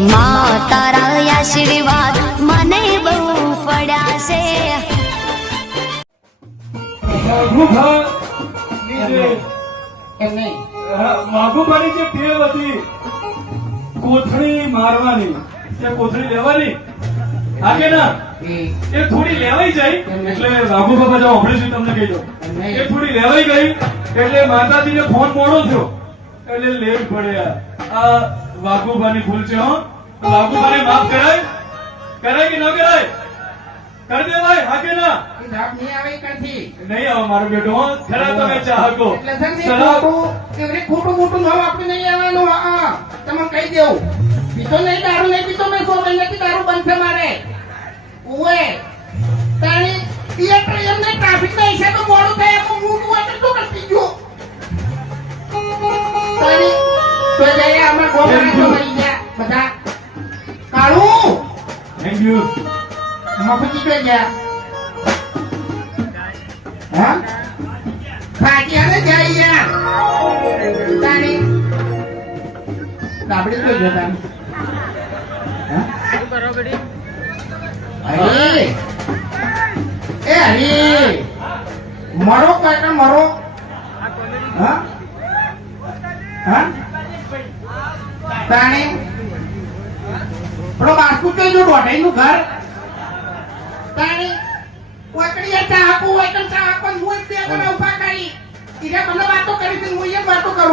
માં તારા આશીર્વાદ મને બહુ પડ્યા છે વાઘુભાની જે કે ના? એ થોડી લેવાઈ જાય એટલે વાઘુ બાબા જો ઓપરેશન તમને કહી એ થોડી લેવાઈ ગઈ, એટલે માતાજીને ફોન મોડો થયો. એટલે લેટ પડ્યા આ વાઘુબાની ભૂલ છે હો. વાઘુબાને માફ કરાય. કરાય કે ન કરાય? કરી ના. નહીં આવે કરથી. નહીં આવો મારો બેટો હો. ખરા તમે ચાહકો એટલે ખોટું મોટું નામ આપણે નહીં આવવાનું. હા હા. કહી દેવું. પીતો નહીં દારૂ નહીં પીતો મેં સો મહિનાથી દારૂ બંધ છે મારે. ઓએ મફતી તો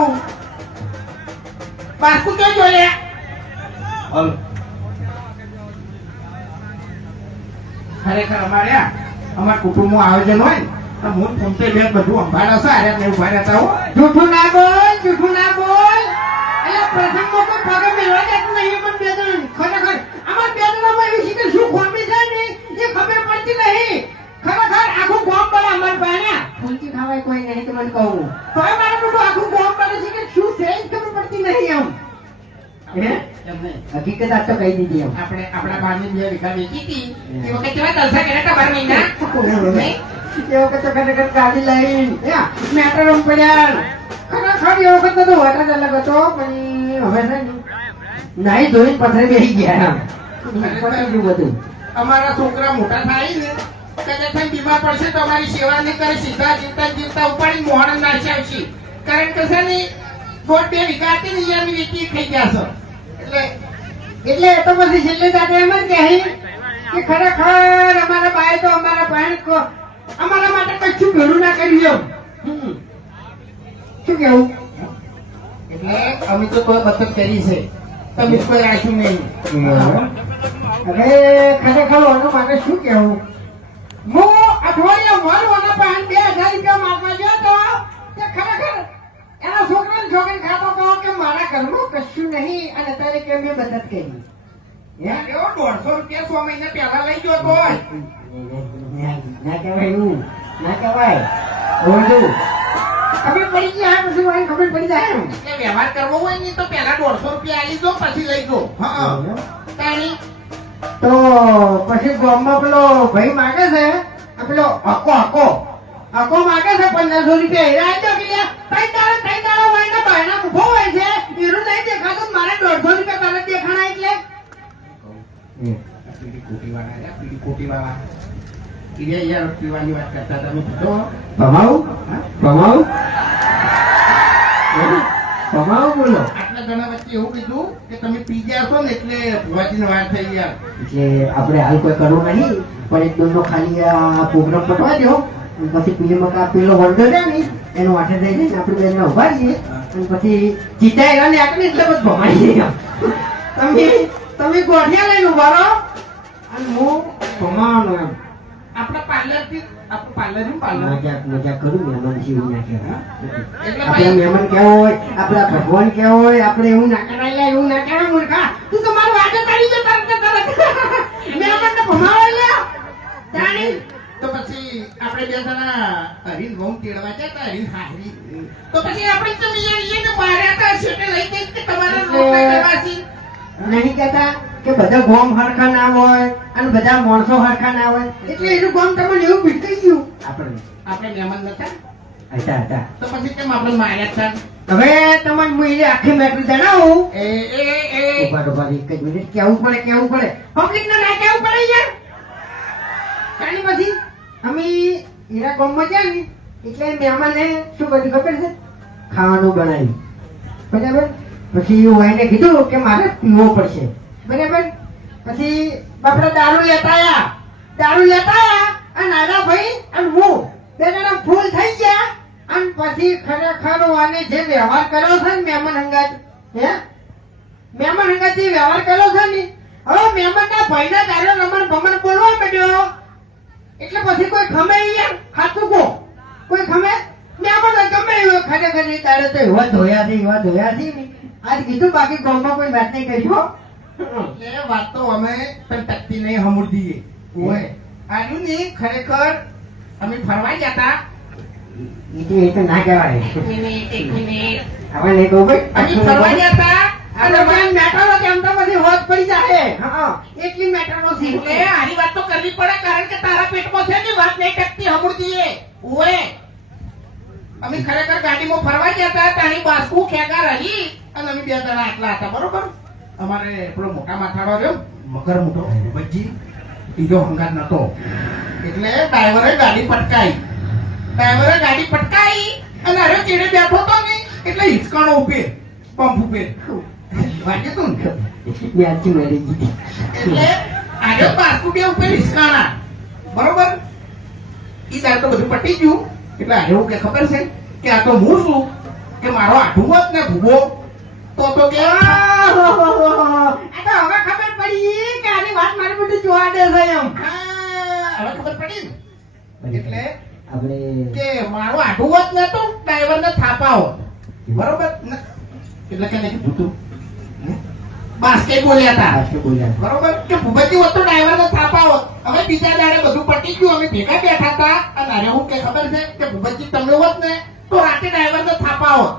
કરું બાસ્કુ તો હાલ ખરેખર અમારે અમારા કુટુંબનું આયોજન હોય ને હું પે બેન બધું અંભાડા છે અરે મેં ઊભા રહેતા હો જૂઠું ના બોલ જૂઠું ના બોલ એટલે પ્રથમ મોકો પગે મેળવા જતું નહીં પણ બે જણ ખરેખર અમાર બે જણામાં એવી શીખે શું ખોમી છે ને એ ખબર પડતી નહીં ખરેખર આખું ગોમ બને અમાર પાસે ફૂલથી ખાવાય કોઈ નહીં તો મને કહું. તો મારે બધું આખું ગોમ બને છે કે શું છે જ ખબર પડતી નહીં એમ. હકીકત આ તો કહી દીધી એમ. આપણે આપણા બારની બે વીઘા વેચી હતી એ વખત કેવા જલસા કર્યા હતા બાર મહિના? એ વખત તો ખરેખર ગાડી લઈને મેટર રૂમ પડ્યા. ખરેખર એ વખત તો વોટર અલગ હતો પણ હવે છે ને નાઈ ધોઈ પથરે બેસી ગયા એમ. બધું. અમારા છોકરા મોટા થાય ને કદાચ થઈને બીમાર પડશે તો અમારી સેવા નહીં કરે સીધા જીવતા જીવતા ઉપાડી મોહન નાસી આવશે. કારણ કે છે ને દોઢ બે વીઘા હતી અમે વેચી ખાઈ ગયા છો. એટલે એટલે એ તો પછી છેલ્લે દાદા એમ જ કે ખરેખર અમારા બાય તો અમારા ભાઈ અમારા માટે કશું ભેળું ના કર્યું. શું કેવું એટલે અમે તો કોઈ મદદ કરી છે. તમે કોઈ રાખ્યું નહીં. અરે ખરેખર ઓનો માટે શું કેવું હું અઠવાડિયા ભર ઓના પાસે બે હજાર રૂપિયા માંગવા ગયો તો તે ખરેખર એના છોકરાને છોકરી ખાતો કહો કે મારા ઘરમાં કશું નહીં અને અત્યારે કેમ મેં મદદ કરી? એવો દોઢસો રૂપિયા સો મહિના પહેલા લઈ ગયો તો. ના કહેવાય એવું. ના કહેવાય. ઓલું ખબર પડી ગયા પછી મને ખબર પડી જાય વ્યવહાર કરવો હોય ને તો પહેલા દોઢસો રૂપિયા આવી દો પછી લઈ દો. હા તાણી તો પછી ગામમાં પેલો ભાઈ માગે છે પેલો હકો હકો હકો માગે છે પંદરસો રૂપિયા. હીરા આજો કે તારે તઈ તારો હોય ને બાયના ઊભો હોય છે હીરો નહીં દેખાતું મારે દોઢસો રૂપિયા તારે દેખાણા એટલે. ભમાવું? ભમાવું? ભમાવું બોલો. આટલા જણા વચ્ચે એવું કીધું કે તમે પીજા છો ને એટલે ભુવાજીને વાર થઈ ગયા. એટલે આપણે હાલ કોઈ કરવું નહીં પણ એક દોનો ખાલી આ પ્રોગ્રામ પટવા દો. પછી પીએમ કા પેલો વંડો છે ને એનો થઈ જાય આપણે બેન ઊભા રહીએ. અને પછી ચીતા એવા ને આપણે એટલે બધું ભમાઈ તમે તમે ગોઠિયા લઈને ઊભા રહો. અને હું ભમાવાનો એમ. આપણે પાર્લર મહેમાન કેવો હોય ભગવાન કેવો હોય એવું ના કરાય એવું ના મૂર્ખા તું તો મારું તારી તરત તરત ભમાવા તો પછી આપણે બે જણા હરીન ઘઉં તેડવા જતા હરીન હારી તો પછી આપણે તો લઈ તમારા કરવાથી નહીં કહેતા કે બધા ગોમ હરખા ના હોય અને બધા માણસો હરખા ના હોય. એટલે એનું ગોમ તમને એવું ભીટાઈ ગયું. આપણે આપણે મહેમાન નતા? હતા હતા. તો પછી કેમ આપણે માર્યા છે હવે તમને હું એ આખી મેટર જણાવું. એ એ એ. ઊભા ઊભા એક જ મિનિટ. કેવું પડે કેવું પડે. પબ્લિક ને ના કેવું પડે યાર. ચાલી પછી. અમે હીરા ગામમાં ગયા ને એટલે મહેમાને શું કર્યું ખબર છે? ખાવાનું બનાવ્યું. બરાબર? પછી એને કીધું કે મારે પીવો પડશે. બરાબર? પછી બાપડા દારૂ લેતા આવ્યા દારૂ લેતા આવ્યા અને નાના ભાઈ અને હું. બે જણા ફૂલ થઈ ગયા. અને પછી ખરેખર આને જે વ્યવહાર કર્યો છે ને મહેમાન હંગાત, હે? મહેમાન હંગાત વ્યવહાર કર્યો છે ને, હવે મહેમાનના ભાઈના દારૂ રમણ ભમણ બોલવા માંડ્યો. એટલે પછી કોઈ ખમે અહીંયા ખાતું કો કોઈ ખમે? મહેમાન ગમે ખરેખર એ તો એવા ધોયા છે, એવા ધોયા છે ને. આજ કીધું બાકી ગામમાં કોઈ વાત નહીં કરી હો. એ વાત તો અમે ટકતી નહીં હમુરદીએ ઓય. આનું નહીં ખરેખર અમે ફરવા જતા હતા એ તો ના કહેવાય. એક મિનિટ એક મિનિટ. હવે નહીં કહું ભાઈ. અમે ફરવા ગયા અને ભાઈ મેટરો કેમ તો પછી હોત પડી જાય હા. એટલી મેટરો છે. એટલે આની વાત તો કરવી પડે કારણ કે તારા પેટમાં છે ને વાત નહીં ટકતી હમુરદીએ ઓય. અમે ખરેખર ગાડીમાં ફરવા ગયા હતા તારી બાસ્કુ ખેગા રહી અને અમે બે જણા આટલા હતા બરોબર? અમારે પેલો મોટા માથાડો રહ્યો મગર મોટો બજી બીજો હંગાર નતો. એટલે ડ્રાઈવરે ગાડી પટકાઈ. ડ્રાઈવરે ગાડી પટકાઈ અને અરે ચીડે બેઠો તો ને એટલે હિચકાણો ઉભે પંપ ઉભે. વાગે તું ને? યાદથી મરી ગઈ એટલે આજે પાસપોર્ટ ઉપર હિચકાણા. બરોબર? ઈ તારે તો બધું પટી ગયું. એટલે એવું કે ખબર છે કે આ તો હું છું કે મારો આઠું ને ભૂગો તો તો કે આ તો હવે ખબર પડી કે આની વાત મારી બધું જોવા દે છે એમ. હા, હવે ખબર પડી. એટલે આપણે કે મારો આઠું ને તો ડ્રાઈવર ને થાપા હોત બરોબર એટલે કે નહીં કીધું તું બાસ્કેટ બોલ્યા હતા. બોલ્યા બરોબર? કે ભૂપતિ હોત તો ડ્રાઈવર ને થાપા હોત. હવે બીજા દાડે બધું પટી ગયું અમે ભેગા બેઠા હતા. અને અરે હું કે ખબર છે કે ભૂપતજી તમે હોત ને તો રાતે ડ્રાઈવર ને થાપા હોત.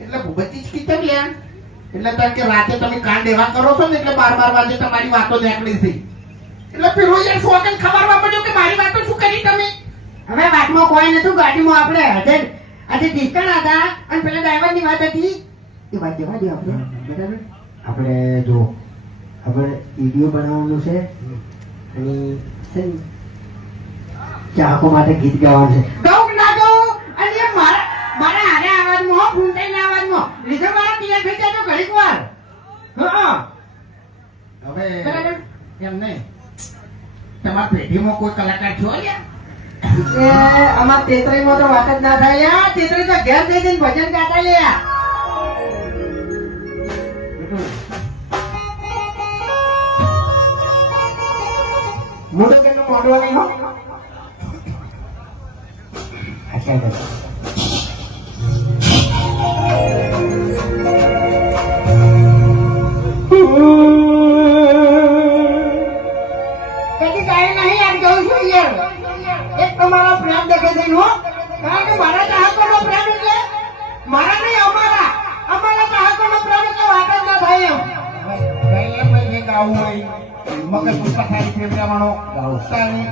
એટલે ભૂપતજી જ કીધું લે એટલે તાર કે રાતે તમે કાંડ એવા કરો છો ને એટલે બાર બાર વાગે તમારી વાતો નીકળી થઈ એટલે પેલો યાર શોકનમાં પડ્યો કે મારી વાતો શું કરી તમે? હવે વાતમાં કોઈ નતું ગાડીમાં આપણે હાજર આજે ડિસ્ટન હતા અને પેલા ડ્રાઈવરની વાત હતી. એ વાત જવા દે આપણે. બરાબર. આપણે જો આપણે વીડિયો બનાવવાનું છે અને ચાહકો માટે ગીત ગાવાનું છે. ગાઉં ના ગાઉં અને મારા મારા હારે આવાજમાં હો ફૂંટાઈના અવાજમાં લીધો મારા તૈયાર થઈ જાય તો ઘડીક વાર. હા હવે. એમ નહીં. તમારા પેઢીમાં કોઈ કલાકાર છો? યાર એ અમાર તેતરીમાં તો વાત જ ના થાય. યાર તેતરી તો ઘેર જઈ જઈને ભજન ગાતા લે મોઢું કેટલું મોઢું નહીં હો. અચ્છા, યાર. એક તો પ્રેમ દેખાઈ જઈને હો. કારણ કે મગજ ગુસ્સા થાય ફેફડામાંનો તાણી.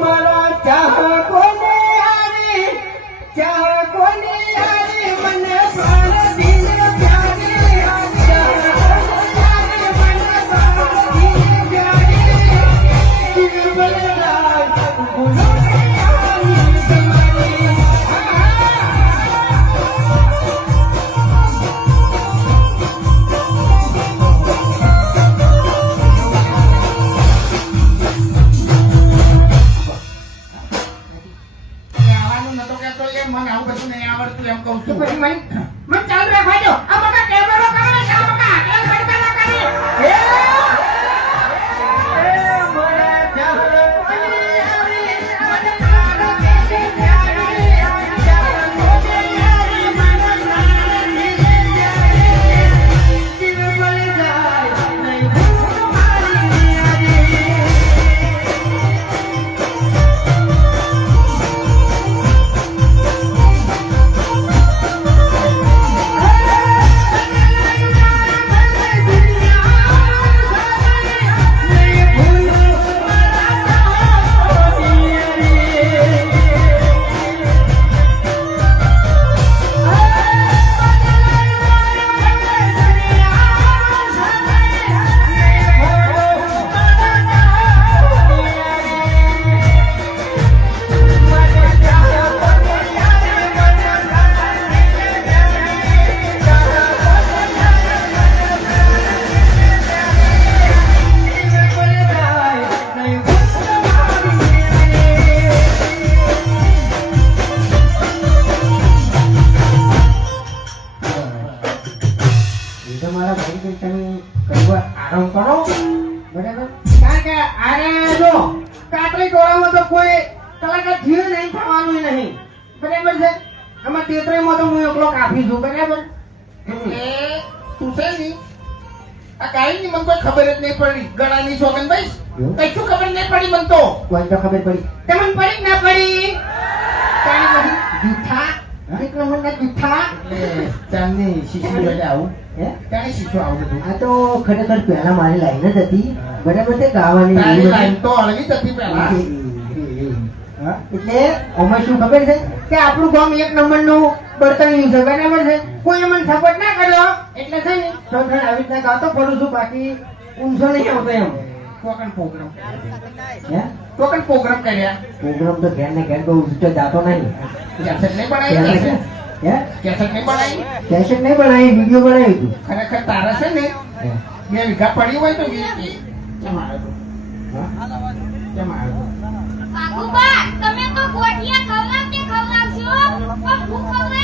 મારા ચાહકોને હારે રે તો ખબર પડી? તમને પડી ના પડી? કાંઈ બધી જૂઠા એક જૂઠા એટલે ચાંદની એટલે આવું હે? કાંઈ શીશો આવું બધું. આ તો ખરેખર પહેલા મારી લાઈન જ હતી. બરાબર છે ગાવાની લાઈન તો અલગ જ હતી પહેલા. એ, એ, એ, એ. હા? એટલે આમાં શું ખબર છે? કે આપણું ગામ એક નંબરનું બળતણિયું છે બરાબર છે? કોઈ મને સપોર્ટ ના કર્યો એટલે છે ને આવી રીતના ગાતો પડું છું બાકી ઊંઝો નહીં આવતો એમ. ટોકન પ્રોગ્રામ હે ટોકન પ્રોગ્રામ કર્યા પ્રોગ્રામ તો ઘેર ને ઘેર બહુ ઊંચો જાતો નહીં કેસેટ નહીં બનાવી હે કેસેટ નહીં બનાવી કેસેટ નહીં બનાવી વીડિયો બનાવી તું ખરેખર તારા છે ને. બે વીઘા પડી હોય તો કેમ આવ્યો કેમ આવ્યો તું? તમે તો ગોઠિયા ખવડાવતે ખવડાવશો, પણ હું ખવડાવે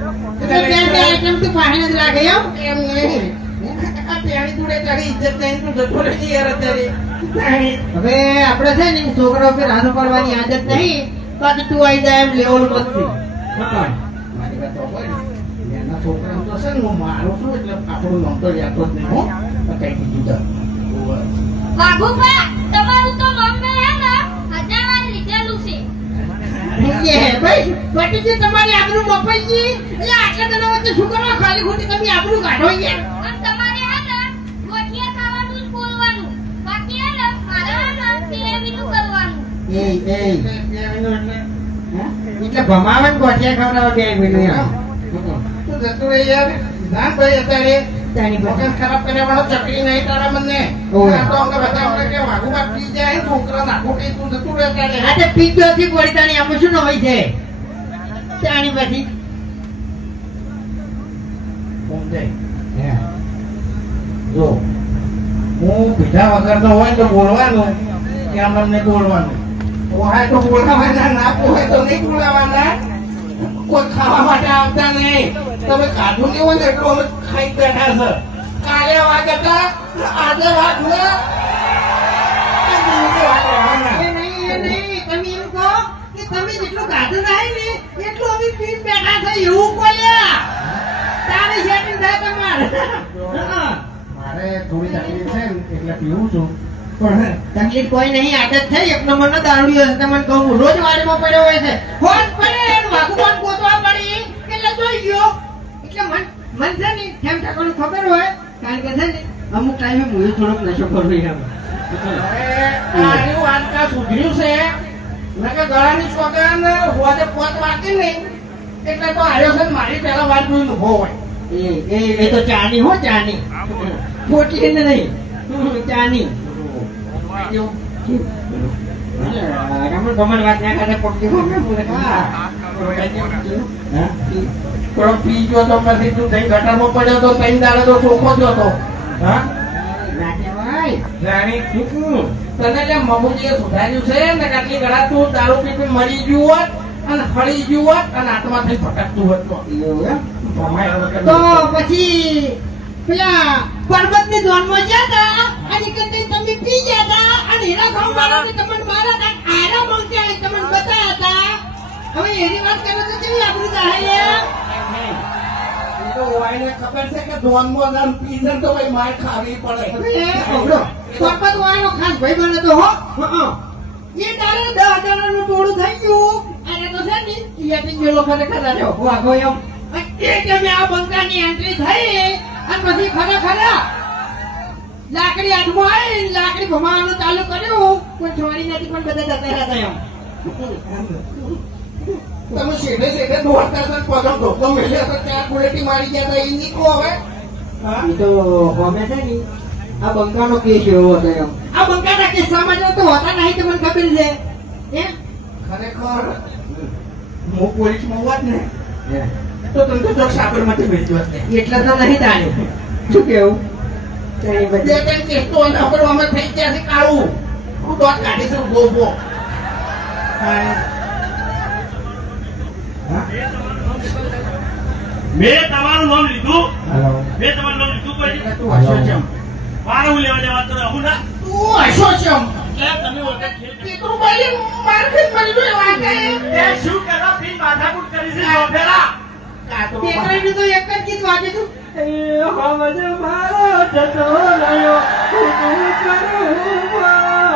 હવે આપડે છે ને છોકરો ઉપર હાથ પાડવાની આદત નહીં બાકી તું આવી જાય એમ લેવલ મતથી છોકરા તો હોય ને. એના છોકરાઓ તો છે ને હું મારું છું એટલે આપણું નોંધો લેતો જ નહીં હું. કઈ કીધું તો. એ ભાઈ પટી તમારી આબરૂ એટલે આટલા વચ્ચે શું કરવા ખાલી ખોટી તમે આબરૂ કાઢો યાર અને તમારે હે ને ગોઠિયા ખાવાનું જ બોલવાનું. બાકી હે ને મારે હે ને ટીવીનું કરવાનું. એ એ એટલે ભમાવન ગોઠિયા ખવડાવવા બે મિનિટ એમ. તું જતો રહી યાર. ના ભાઈ અત્યારે તારી પાસે. ખરાબ કર્યા વાળો ચકલી નહીં તારા મને હોય હું પીધા વગર તો હોય તો બોલવાનું કે અમને બોલવાનું. પોહાય તો બોલાવાના ના પોહાય તો નહીં બોલાવાના. કોઈ ખાવા માટે આવતા નહીં. તમે કાઢું નહીં હોય ને એટલું અમે ખાઈ બેઠા છે. કાલે વાગ હતા આજે નહીં તમે એમ કહો તમે જેટલું ગાધું નહીં ને એટલું અમે પીન બેઠા છે એવું બોલ્યા. તારે સેટિંગ થાય તમારે. મારે થોડી તકલીફ છે એટલે પીવું છું. પણ તકલીફ કોઈ નહીં આદત થઈ. એક નંબર નો દારૂડિયો છે તમને કહું રોજ વાડીમાં પડ્યો હોય છે. હોજ પડે વાઘુબાન ગોતવા પડી. એટલે જોઈ ગયો એટલે મન મન છે ને કેમ ઠાકોરનું ખબર હોય કારણ કે છે ને અમુક ટાઈમે હું થોડોક નશો કરું હવે સુધર્યું છે? નકર ગળાની છોકરાને હોજે પોત વાગી નહીં. એટલે તો આવ્યો છે મારી પેલા વાત જોઈને ઊભો હોય. એ એ તો ચાની હો ચાની. ખોટી ને નહીં. ચાની. રમણ ગમણ વાત ના કરે પોટી હો મેં બોલે. હા? થોડો પી ગયો તો પછી તું થઈ ગટરમાં પડ્યો તો તઈ દાડે તો ચોખ્ખો જ હતો હા રાણી તને જે મમુજીએ સુધાર્યું છે ને આટલી ગળા તું દારૂ પી પી મરી ગયું હોત અને ફળી ગયું હોત અને આત્માથી ભટકતું હોત તો પછી પેલા પર્વતની ઝોનમાં ગયા હતા અને કદી તમે પી ગયા હતા અને હીરા ખાવ મારા તમને મારા આરા તમને બતાયા હતા. હવે એની વાત કરે તો કેવી આપણું થાય તો ખબર છે કે ધોનમાં નામ પીઝન તો ભાઈ માર ખાવી પડે. ખાસ ભાઈ બને તો હો. એ તારે દસ હજારનું ટોળું થઈ ગયું. અને તો છે ને એ પી ગયો લોકો ને ખરા જો વાગો એમ એ આ બંકાની એન્ટ્રી થઈ અને પછી ખરેખર લાકડી હાથમાં આવી લાકડી ભમાવાનું ચાલુ કર્યું. કોઈ છોડી નથી પણ બધા જતા એમ. તમે શેઠે શેઠે દોડતા હતા પગમ ઢોકલો મેલ્યો તો ચાર બુલેટી મારી ગયા હતા એ નીકળો હવે. હા? એ તો હોમે છે ને આ બંકાનો કેસ એવો હતો એમ. આ બંકાના જો તો હોતા નહીં તમને ખબર છે. હે? ખરેખર? હું પોલીસમાં હોત ને? તો તમને તો ચોક સાબરમતી ભેજ્યો હોત એટલે તો નહીં શું કેવું? બે ત્રણ કેસ તો એના પર અમે થઈ ગયા છે કાળું. હું દોત કાઢીશું બહુ મેં તમારું નામ લીધું. મેં તમારું નામ લીધું કોઈ તું હસો ચમ મારે હું લેવા દેવા તો હું ના તમે દીકરુભાઈ માર મળી ગયો વાત એ શું કરવા ફી માથાકૂટ કરી છે જો પેલા. તો એક જ ગીત વાગે તું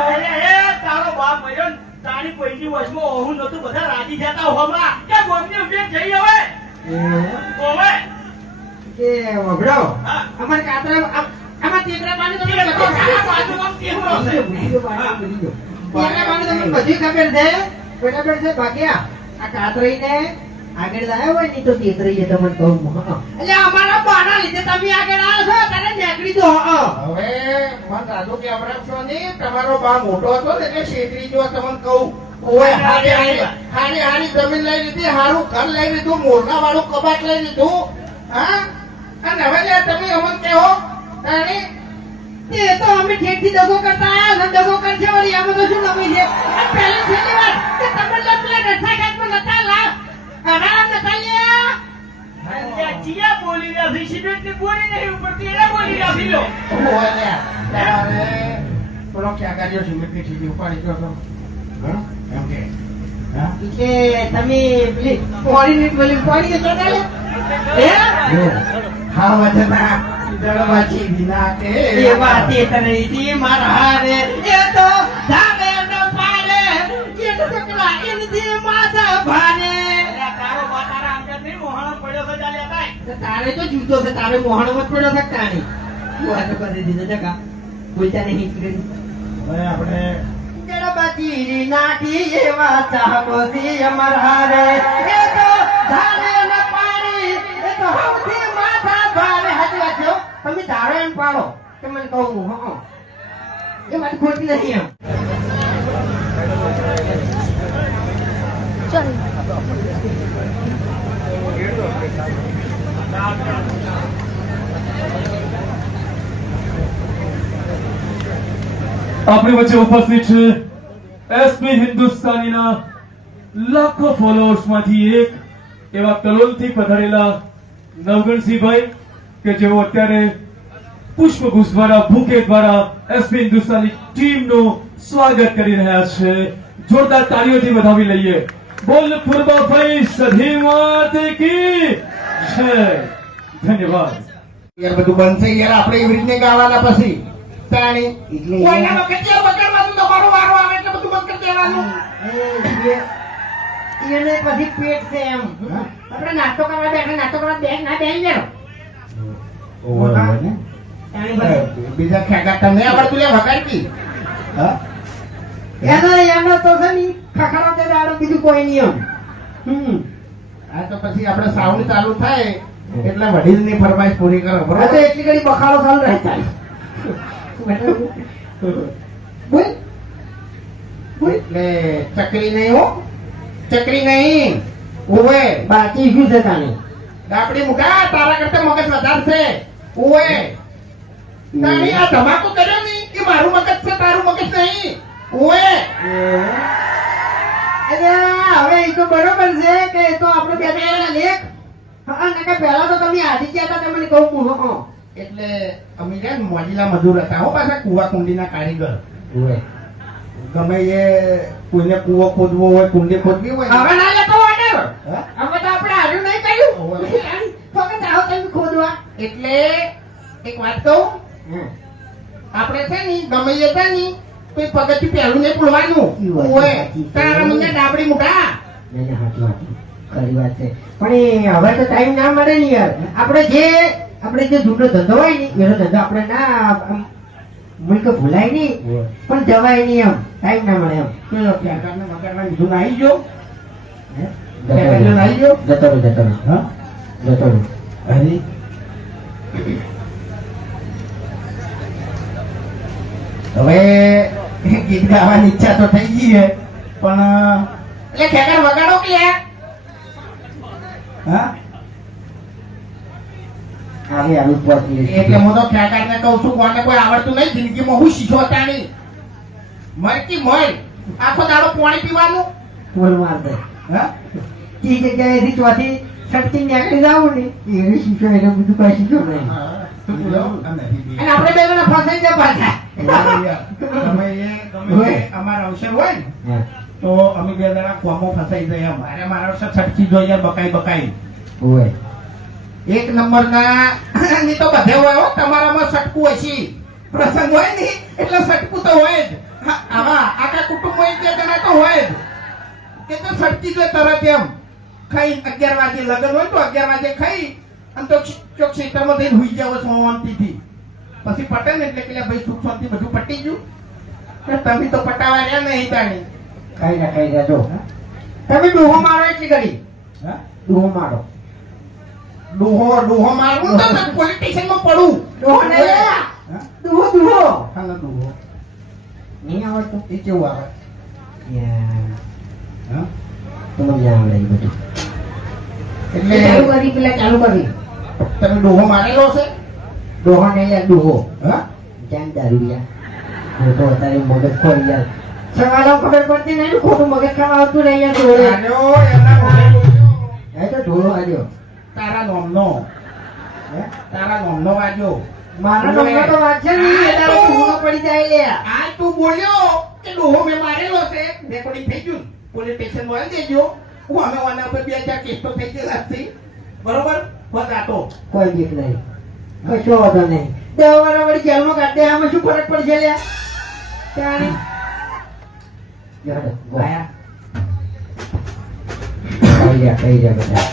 અરે તારો બાપ મર્યો ને. તારી પહેલી વર્ષમાં ઓહું નતું બધા રાજી જતા હોવા કે ગોમની ઊભી જઈ હવે? ઓવે. કે વગડો અમાર કાતરા અમાર તેતરા પાણી તમને લખો બધી તારા બાજુમાં કેવું હશે? તેતરા પાણી તમને બધી ખબર છે. બરાબર છે ભાગ્યા. આ કાતરીને આગળ લાવ્યો હોય ને તો તેતરીએ તમને કહું એટલે અમારા બાના લીધે તમે આગળ આવ્યો છો તને નીકળી દો હા. ને? કબાટ લઈ લીધું, હા? અને હવે લે તમે અમન કહો, તાણી? એ તો અમે ઠેઠથી દગો કરતા આયા દગો કરશે છે? પહેલી છેલ્લી વાર કે પેલા રસ્તા ઘાટમાં નતા લાવ. આરામ નતા લ્યા. બોલી રહ્યા છે સિગરેટની બોલી નહીં ઉપડતી એને બોલી રહ્યા લો. પેલો ક્યાં ગાડીઓ સિમેન્ટની ઠીલી ઉપાડી ગયો તો? હા? એમ કે. એટલે તમે પેલી પોણી પેલી પોણી તો ચાલે હા? વચના દળવાચી વિના કે. એ વાત એ તરીથી મારા હારે. એ તો ધામે ન પાડે. એ તો છોકરા એનથી માથા ભાને અલ્યા તારો બા તારા અંગતથી મોહાણો પડ્યો છે ચાલ્યા તાય તો તારે તો જુદો છે તારે મોહણ મત પડ્યો છે કાણી તું આ તો કરી દીધો જગા. બોલતા નહીં. કરી હવે આપણે ગણપતિ નાટી એવા ચામોસી અમારા રે. એ તો ધારે ને પાણી એ તો હવથી માથા ભારે. હાજી વાત છે તમે ધારો એમ પાડો કે મને કહું હું હં એ વાત ખોટી નહીં એમ. આપણી વચ્ચે ઉપસ્થિત છે એસપી હિન્દુસ્તાનીના લાખો ફોલોઅર્સમાંથી એક એવા કલોલથી પધારેલા નવગણસિંહભાઈ કે જેઓ અત્યારે પુષ્પગુચ્છ દ્વારા ભૂકે દ્વારા એસપી હિન્દુસ્તાની ટીમનું સ્વાગત કરી રહ્યા છે. જોરદાર તાળીઓથી વધાવી લઈએ. બોલ પૂર્વાભાઈ સધી માતે કી જય ધન્યવાદ. યાર બધું બનશે યાર આપણે એવી રીતે ગાવાના પછી. તાણી એટલે કોઈના વખત યાર તો મારો વારો આવે એટલે બધું બંધ કરી દેવાનું. એને પછી પેટ છે એમ. આપણે નાસ્તો કરવા બેઠા નાસ્તો કરવા બેઠ ના બેન જરો એની પછી. બીજા ખેગા તમને આવડતું લે વગાડતી. હા? એનો એનો તો છે ને ખખડો તે દાડો બીજું કોઈ નહીં એમ હમ. આ તો પછી આપણે સાઉન્ડ ચાલુ થાય એટલે વડીલની ફરમાઈશ પૂરી કરો તો બરોબર એટલી ઘડી બખાડો ચાલુ બોલ. બોલ. એટલે ચકરી નહીં હો. ચકરી નહીં. ઓવે બાકી શું છે તાની? ડાપડી મુકા તારા કરતા મગજ વધારે છે. ઓવે તાણી આ ધમાકો કર્યો નહીં કે મારું મગજ છે તારું મગજ નહીં? ઓવે અરે હવે એ તો બરોબર છે કે એ તો આપણે બે ત્રણ લેખ. હા કે પહેલા તો તમે આજી ગયા હતા તમને કહું હું હો એટલે અમે ને મોજીલા મજૂર હતા હો પાછા કુવા કુંડીના કારીગર ગમે એ કોઈને કુવો ખોદવો હોય કુંડી ખોદવી હોય હવે ના લેતો ઓર્ડર હા? તો આપણે હારું નહીં કર્યું. ફક્ત આવો તમે ખોદવા. એટલે એક વાત કહું. આપણે છે ને ગમે એ છે ને પછી પગથિયું પહેલું નહીં ભૂલવાનું ઓય તારા મને ડાબડી મોટા ખરી વાત છે. પણ હવે તો ટાઈમ ના મળે ને યાર. આપણે જે આપણે જે જૂનો ધંધો હોય ને એનો ધંધો આપણે ના મુલ્ક ભૂલાય નહીં. પણ જવાય નહીં એમ. ટાઈમ ના મળે એમ. પ્યાકારને મકાનમાં જૂન આવી ગયો. જતો રહ્યો. જતો હવે ગીત ગાવાની ઈચ્છા તો થઈ ગઈ છે પણ એટલે ખેતર વગાડો કે હા? આવી આવી પહોંચી એટલે હું તો ખેતરને કહું છું કોને કોઈ આવડતું નહીં જિંદગીમાં હું શીખો તાણી મરતી મર. આખો દાડો પાણી પીવાનું. બોલ માર દે. હા? એ જગ્યાએથી ચોથી સટકી નીકળી જાવ ને એને શીખ્યો એને બધું કઈ શીખ્યો નહીં. અને આપણે બે જણા ફસાઈ જાય પાછા. તમે એ અમારા અવસર હોય ને તો અમે બે જણા કોમો ફસાઈ જાય એમ મારે મારા અવસર છટકી જોઈએ બકાઈ બકાઈ. હોય એક નંબરના ની તો બધે હોય હો તમારામાં સટકું હશે પ્રસંગ હોય ને એટલે સટકું તો હોય જ. હા, આવા આખા કુટુંબ હોય બે જણા તો હોય જ. કે તો સટકી જાય તરત એમ. ખાઈ અગિયાર વાગે લગ્ન હોય તો અગિયાર વાગે ખાઈ અને તો ચોક ક્ષેત્રમાં જઈને હુઈ જાવ શાંતિથી. પછી પટે ને એટલે કે ભાઈ સુખ શાંતિ બધું પટી ગયું. તમે તો પટાવા રહ્યા નહીં તાણી કઈ ના કઈ રહ્યા જો. તમે ડૂહો મારો એટલી કરી હા? ડૂહો મારો. ડોહો ડોહો મારું તો મેં પોલીસ પડું. ડૂહો ને? ડૂહો. ડૂહો હા? ના ડોહો. નહીં આવડતું એ કેવું આવે? યાર, તમને આવડે એ બધું. એટલે ચાલુ કરી પેલા ચાલુ કરી. તમે ડોહો મારેલો છે? ડોહો નહીં યાર ડૂહો. હા? જાન દારૂ યાર? તો અત્યારે મગજ ખોઈ યાર. સવાલો ખબર પડતી નહીં ખોટું મગજ ખાવા આવતું નહીં યાર ડોહો એ તો ઢોળો આવ્યો તારા નોમનો? તારા નોમનો વાજો મારા નંબર તો વાંચે નહીં. તારો ઢોળો પડી જાય લે. આ તું બોલ્યો કે ડોહો મેં મારેલો છે. રેકોર્ડિંગ થઈ ગયું. પોલીસ સ્ટેશનમાં આવી દેજો હું અમે આના ઉપર બે હજાર કેસ તો થઈ ગયેલા બરોબર? આ કોઈ બીક નહીં. કશો વાંધો નહીં. દસ વાર વળી જેલમાં કાઢે આમાં શું ફરક પડશે લ્યા? તાણી. યાર કઈ રહ્યા બધા.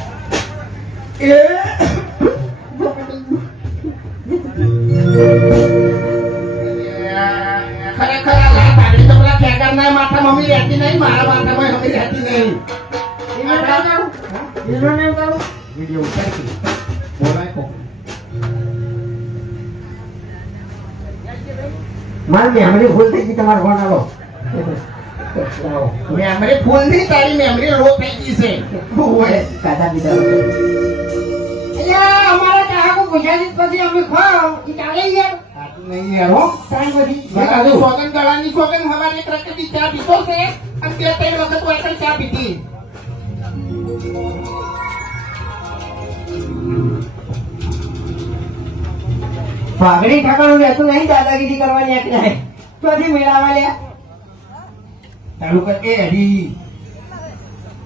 ખરેખર આ લાત આવી તો પેલા ખેગારના માથા મમ્મી રહેતી નહીં મારા માથામાં મમ્મી રહેતી નહીં. એનો નામ કાઢું એનો નામ કાઢું વીડિયો ઉતારી બોલાય કોક મારી મેમરી ફૂલ થઈ ગઈ તમારો ફોન આવો લાવો મેમરી ફૂલ નહીં તારી મેમરી લો થઈ ગઈ છે ઓય. કાઢા બીજા અલ્યા અમારા ચાહકો ગુજરાતી પછી અમે ખાવ ઈ ચાલે યાર આટલું નહીં યાર હો. ત્રણ પછી બરાબર. સોગન ગળાની સોગન હવારે એક રકેટી ચા પીધો છે અને બે ત્રણ વખત વાસણ ચા પીધી પાઘડી ઠાકાણું રહેતું નહીં દાદાગીરી કરવાની આટલા તો હજી મેળાવા લ્યા. તારું કે હરી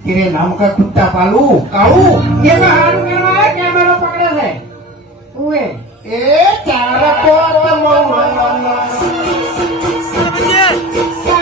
તેરે નામ કા કુત્તા પાલુ કાળુ એ તો હારું કહેવાય કેમેરો પકડે છે? ઉએ એ ચાર પોત મૌન તો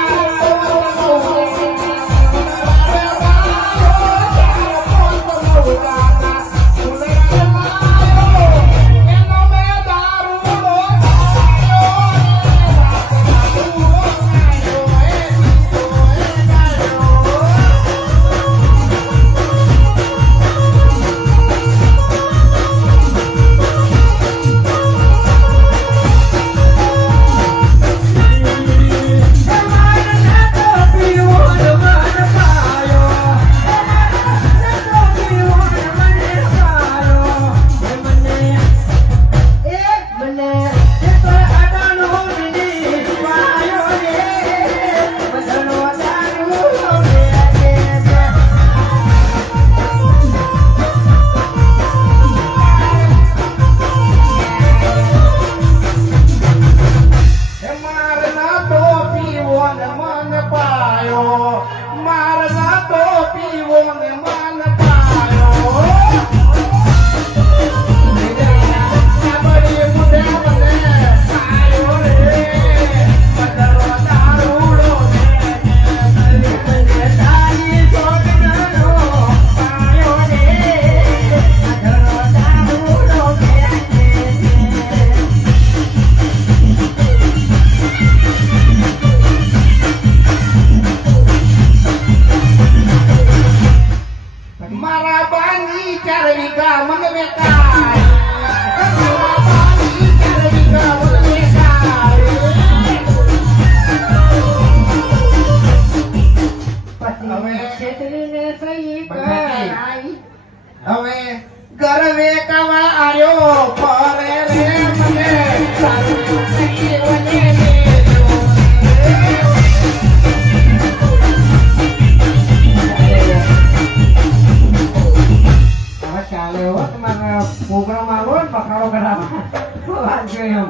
વાત એમ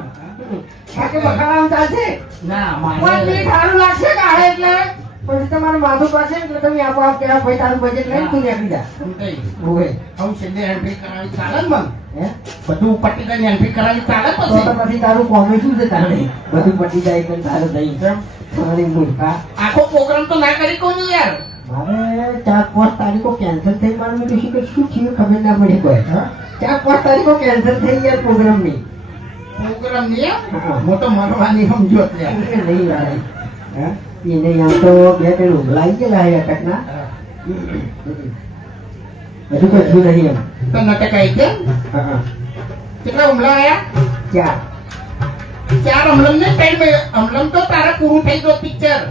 બાકી બખાડામાં ચાલશે? ના પાંચ મિનિટ સારું લાગશે કાઢે એટલે. પછી તમારું માથું પાસે એટલે તમે આપોઆપ કહેવા ભાઈ તારું બજેટ લઈને તું નીકળી જા. હું છેલ્લે એન્ટ્રી કરાવી ચાલે ને મન. બધું પટી ગઈ એન્ટ્રી કરાવી ચાલે તો પછી? તારું કોમે શું છે તારે? બધું પટી જાય એટલે તારું થઈ કેમ? તમારી મૂર્ખા. આખો પ્રોગ્રામ તો ના કરી કોઈ યાર. મારે ચાર પાંચ તારીખો કેન્સલ થઈ મારે મેં કીધું કે શું થયું ખબર ના પડી કોઈ ચાર પાંચ તારીખો કેન્સલ થઈ યાર પ્રોગ્રામની પ્રોગ્રામ. નહીં હા. એમ? તો મરવાની સમજો નહીં હે? એ આમ તો બે ત્રણ ઉભલાઈ ગયેલા હે અટકના. હજુ કોઈ નહીં એમ. તો નાટક આવી હા. કેટલા હુમલા આયા? ચાર. ચાર અમલમ ને ત્રણ અમલમ તો તારા પૂરું થઈ ગયો પિક્ચર